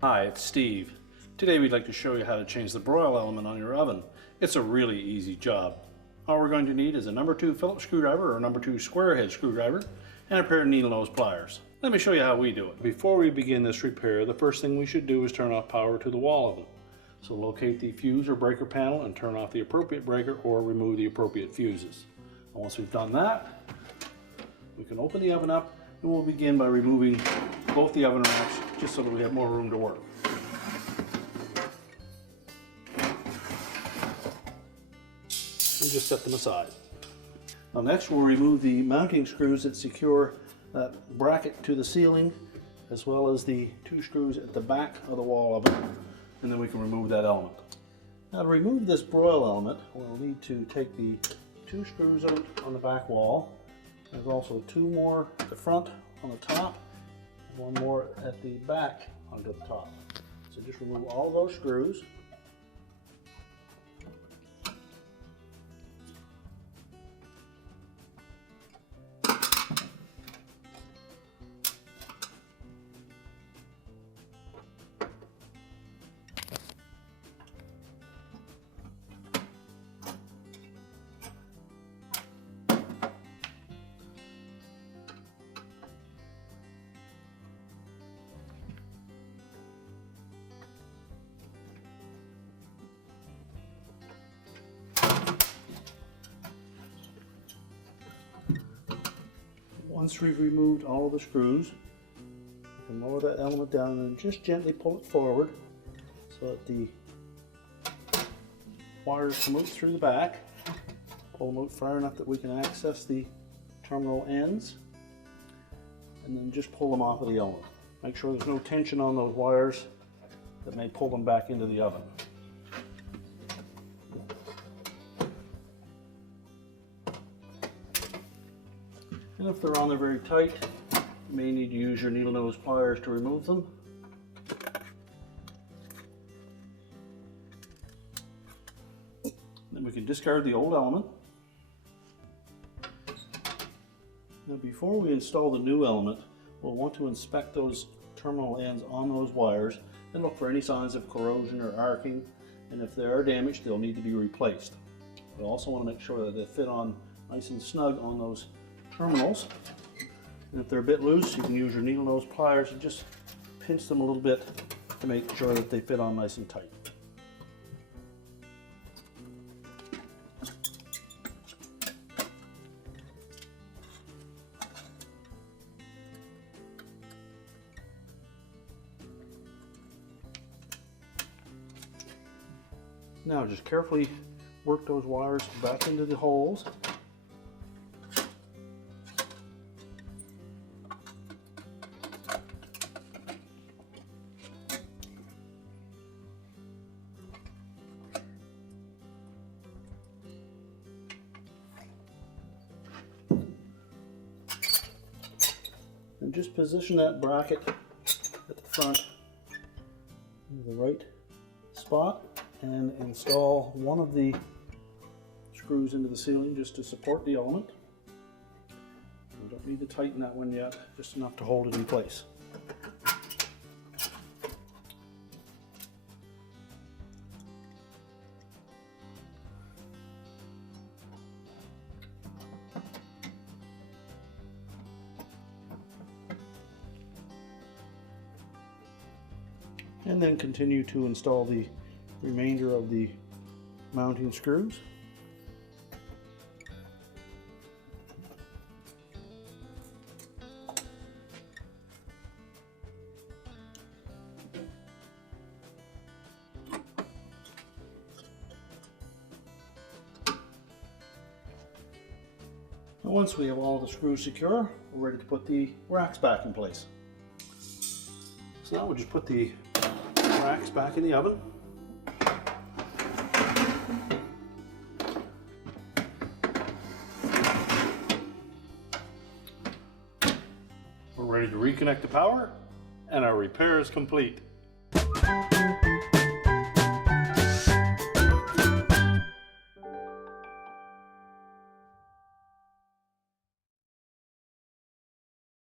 Hi, it's Steve. Today we'd like to show you how to change the broil element on your oven. It's a really easy job. All we're going to need is a number 2 Phillips screwdriver or number 2 square head screwdriver and a pair of needle nose pliers. Let me show you how we do it. Before we begin this repair, the first thing we should do is turn off power to the wall oven. So locate the fuse or breaker panel and turn off the appropriate breaker or remove the appropriate fuses. And once we've done that, we can open the oven up and we'll begin by removing both the oven racks just so that we have more room to work. And just set them aside. Now next we'll remove the mounting screws that secure that bracket to the ceiling, as well as the 2 screws at the back of the wall oven, and then we can remove that element. Now to remove this broil element, we'll need to take the 2 screws out on the back wall. There's also 2 more at the front on the top, and 1 more at the back onto the top. So just remove all those screws. Once we've removed all of the screws, you can lower that element down and just gently pull it forward so that the wires come out through the back. Pull them out far enough that we can access the terminal ends, and then just pull them off of the element. Make sure there's no tension on those wires that may pull them back into the oven. And if they're on there very tight, you may need to use your needle nose pliers to remove them. Then we can discard the old element. Now before we install the new element, we'll want to inspect those terminal ends on those wires and look for any signs of corrosion or arcing, and if they are damaged, they'll need to be replaced. We'll also want to make sure that they fit on nice and snug on those terminals, and if they're a bit loose, you can use your needle nose pliers and just pinch them a little bit to make sure that they fit on nice and tight. Now just carefully work those wires back into the holes. And just position that bracket at the front into the right spot and install one of the screws into the ceiling just to support the element. You don't need to tighten that one yet, just enough to hold it in place. And then continue to install the remainder of the mounting screws. And once we have all the screws secure, we're ready to put the racks back in place. So now we'll just put the racks back in the oven. We're ready to reconnect the power, and our repair is complete.